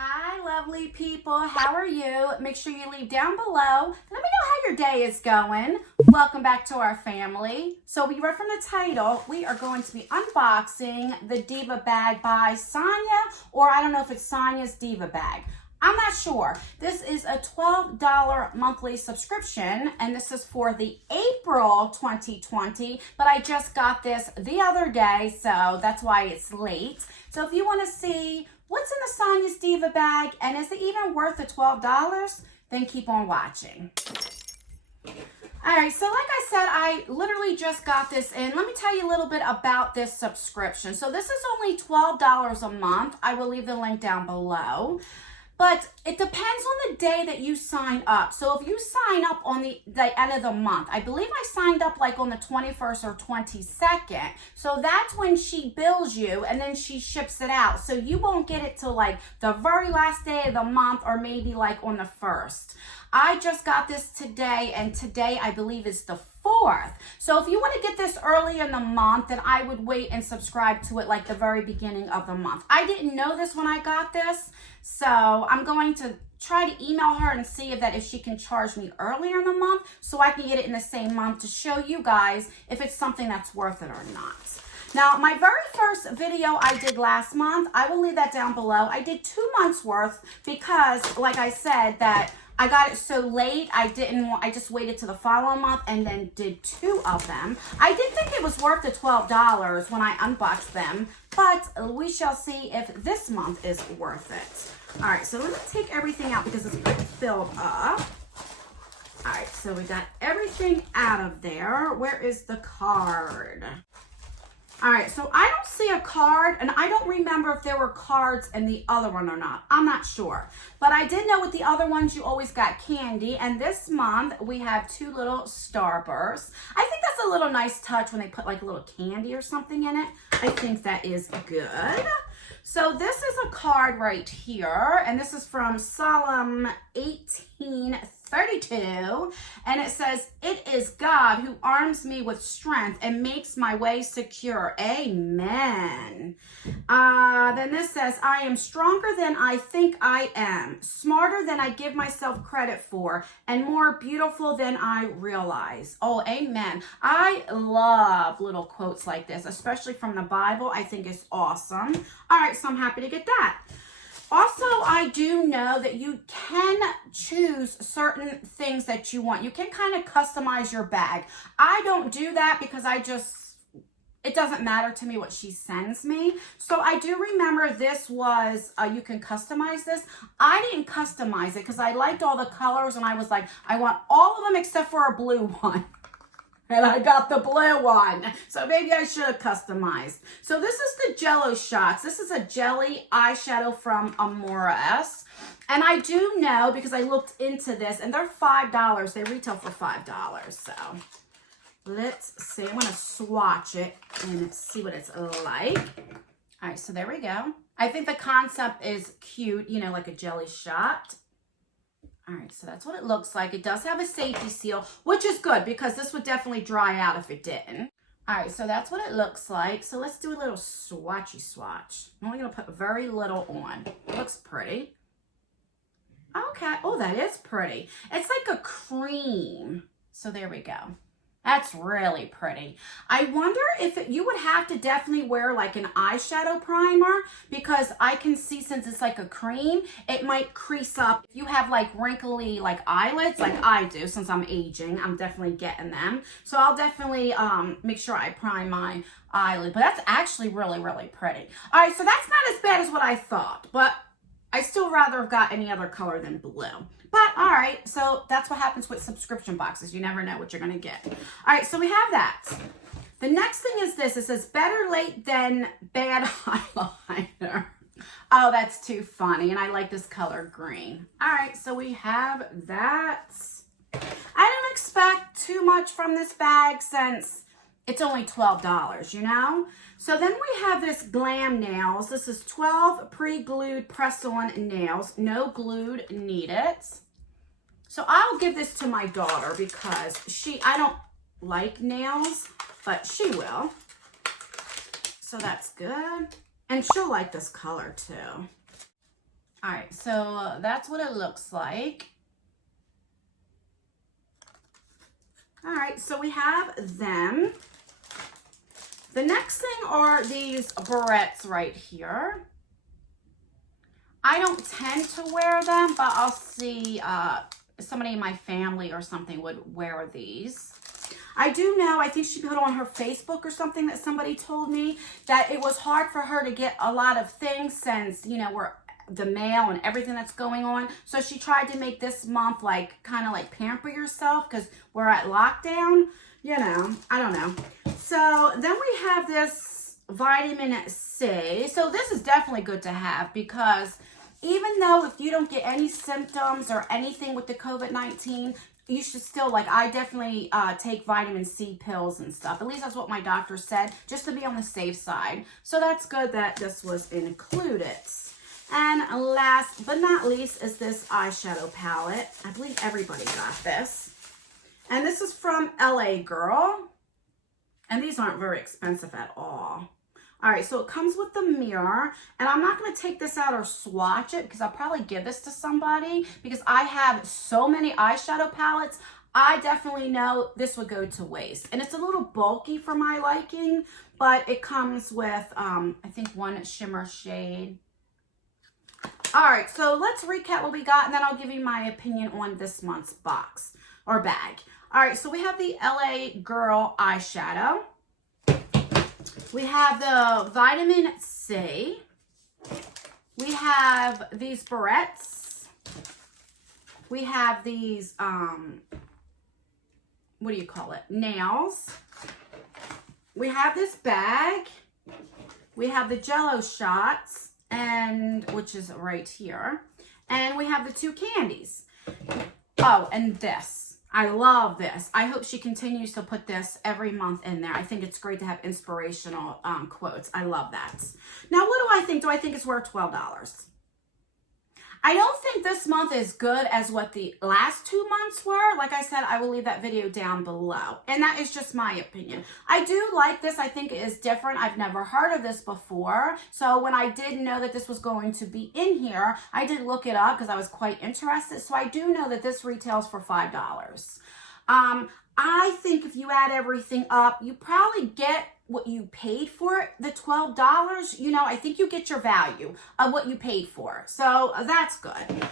Hi, lovely people. How are you? Make sure you leave down below. Let me know how your day is going. Welcome back to our family. So you read from the title, we are going to be unboxing the Diva bag by Sonya, or I don't know if it's Sonya's Diva bag. I'm not sure. This is a $12 monthly subscription, and this is for the April 2020, but I just got this the other day, so that's why it's late. So if you want to see what's in the Sonya's Diva bag, and is it even worth the $12, then keep on watching. All right, so like I said, I literally just got this in. Let me tell you a little bit about this subscription. So this is only $12 a month. I will leave the link down below. But it depends on the day that you sign up. So if you sign up on the end of the month, I believe I signed up like on the 21st or 22nd. So that's when she bills you and then she ships it out. So you won't get it till like the very last day of the month or maybe like on the 1st. I just got this today, and today I believe is the 4th. So if you want to get this early in the month, then I would wait and subscribe to it like the very beginning of the month. I didn't know this when I got this, so I'm going to try to email her and see if she can charge me earlier in the month so I can get it in the same month to show you guys if it's something that's worth it or not. Now, my very first video I did last month, I will leave that down below. I did 2 months worth because, like I said, that I got it so late, I just waited to the following month and then did 2 of them. I did think it was worth the $12 when I unboxed them, but we shall see if this month is worth it. All right, so let me take everything out because it's pretty filled up. All right, so we got everything out of there. Where is the card? All right, so I don't see a card, and I don't remember if there were cards in the other one or not. I'm not sure. But I did know with the other ones, you always got candy, and this month, we have 2 little Starbursts. I think that's a little nice touch when they put like a little candy or something in it. I think that is good. So this is a card right here, and this is from Psalm 18:32, and it says, "It is God who arms me with strength and makes my way secure." Amen. Then this says, "I am stronger than I think I am, smarter than I give myself credit for, and more beautiful than I realize." Oh, amen. I love little quotes like this, especially from the Bible. I think it's awesome. All right, so I'm happy to get that. Also, I do know that you can choose certain things that you want. You can kind of customize your bag. I don't do that because it doesn't matter to me what she sends me. So I do remember this was, you can customize this. I didn't customize it because I liked all the colors and I was like, I want all of them except for a blue one. And I got the blue one. So maybe I should have customized. So this is the Jello shots. This is a jelly eyeshadow from Amoris. And I do know because I looked into this and they're $5. They retail for $5. So let's see. I'm going to swatch it and see what it's like. All right, so there we go. I think the concept is cute, you know, like a jelly shot. All right, so that's what it looks like. It does have a safety seal, which is good because this would definitely dry out if it didn't. All right, so that's what it looks like. So let's do a little swatchy swatch. I'm only gonna put very little on. It looks pretty. Okay, oh, that is pretty. It's like a cream. So there we go. That's really pretty. I wonder if you would have to definitely wear like an eyeshadow primer because I can see since it's like a cream, it might crease up. If you have like wrinkly like eyelids like I do since I'm aging, I'm definitely getting them. So I'll definitely make sure I prime my eyelid. But that's actually really, really pretty. All right, so that's not as bad as what I thought, but I still rather have got any other color than blue. But all right, so that's what happens with subscription boxes. You never know what you're gonna get. All right, so we have that. The next thing is this. It says better late than bad eyeliner. Oh, that's too funny. And I like this color green. All right, so we have that. I don't expect too much from this bag since it's only $12, you know? So then we have this Glam Nails. This is 12 pre-glued press-on nails. No glued needed. So I'll give this to my daughter because I don't like nails, but she will. So that's good. And she'll like this color too. All right, so that's what it looks like. All right, so we have them. The next thing are these barrettes right here. I don't tend to wear them, but I'll see somebody in my family or something would wear these. I do know, I think she put on her Facebook or something that somebody told me that it was hard for her to get a lot of things since, you know, we're the mail and everything that's going on. So she tried to make this month like kind of like pamper yourself because we're at lockdown. You know, I don't know. So then we have this vitamin C. So this is definitely good to have because even though if you don't get any symptoms or anything with the COVID-19, you should still, like, I definitely take vitamin C pills and stuff. At least that's what my doctor said, just to be on the safe side. So that's good that this was included. And last but not least is this eyeshadow palette. I believe everybody got this. And this is from LA Girl. And these aren't very expensive at all. All right, so it comes with the mirror. And I'm not going to take this out or swatch it because I'll probably give this to somebody because I have so many eyeshadow palettes. I definitely know this would go to waste. And it's a little bulky for my liking, but it comes with, I think, one shimmer shade. All right, so let's recap what we got, and then I'll give you my opinion on this month's box or bag. All right, so we have the LA Girl eyeshadow. We have the vitamin C. We have these barrettes. We have these, what do you call it? Nails. We have this bag. We have the Jell-O shots, and which is right here. And we have the two candies. Oh, and this. I love this. I hope she continues to put this every month in there. I think it's great to have inspirational quotes. I love that. Now, what do I think? Do I think it's worth $12? I don't think this month is good as what the last 2 months were. Like I said, I will leave that video down below. And that is just my opinion. I do like this. I think it is different. I've never heard of this before. So when I did know that this was going to be in here, I did look it up because I was quite interested. So I do know that this retails for $5. I think if you add everything up, you probably get what you paid for it, the $12. You know, I think you get your value of what you paid for. So that's good.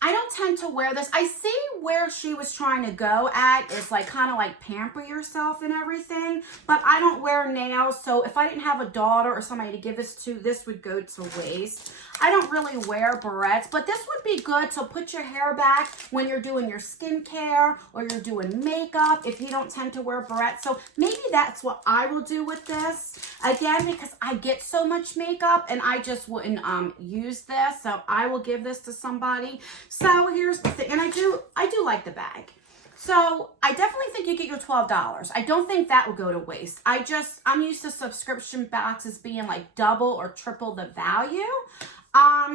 I don't tend to wear this. I see where she was trying to go at is like kind of like pamper yourself and everything, but I don't wear nails. So if I didn't have a daughter or somebody to give this to, this would go to waste. I don't really wear barrettes, but this would be good to put your hair back when you're doing your skincare or you're doing makeup if you don't tend to wear barrettes. So maybe that's what I will do with this. Again, because I get so much makeup and I just wouldn't use this. So I will give this to somebody. So here's the thing, and I do like the bag. So I definitely think you get your $12. I don't think that would go to waste. I'm used to subscription boxes being like double or triple the value.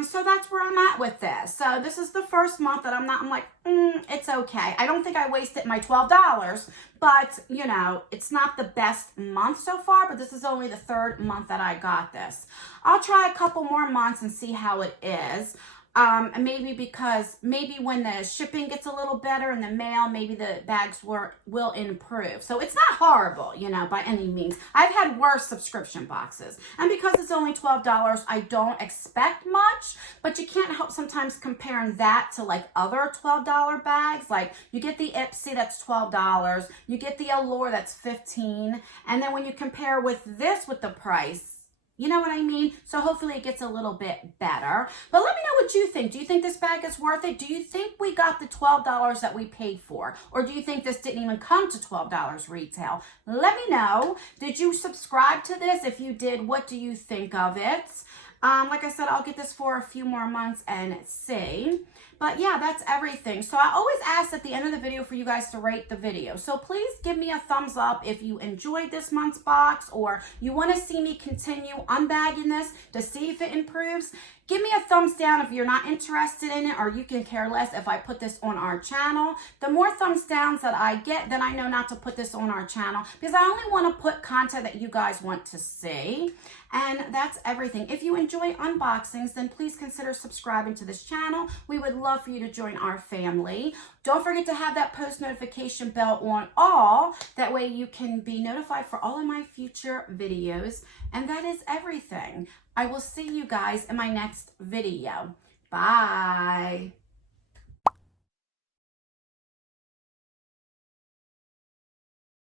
So that's where I'm at with this. So this is the first month that I'm like, it's okay. I don't think I wasted my $12, but you know, it's not the best month so far, but this is only the third month that I got this. I'll try a couple more months and see how it is. Maybe when the shipping gets a little better in the mail, maybe the bags will improve. So it's not horrible, you know, by any means. I've had worse subscription boxes. And because it's only $12, I don't expect much, but you can't help sometimes comparing that to like other $12 bags. Like you get the Ipsy, that's $12. You get the Allure, that's $15. And then when you compare with this with the price, you know what I mean? So hopefully it gets a little bit better. But let me know what you think. Do you think this bag is worth it? Do you think we got the $12 that we paid for? Or do you think this didn't even come to $12 retail? Let me know. Did you subscribe to this? If you did, what do you think of it? Like I said, I'll get this for a few more months and see. But yeah, that's everything. So I always ask at the end of the video for you guys to rate the video. So please give me a thumbs up if you enjoyed this month's box or you want to see me continue unbagging this to see if it improves. Give me a thumbs down if you're not interested in it or you can care less if I put this on our channel. The more thumbs downs that I get, then I know not to put this on our channel because I only want to put content that you guys want to see. And that's everything. If you enjoy unboxings, then please consider subscribing to this channel. We would love for you to join our family. Don't forget to have that post notification bell on all. That way you can be notified for all of my future videos. And that is everything. I will see you guys in my next video. Bye.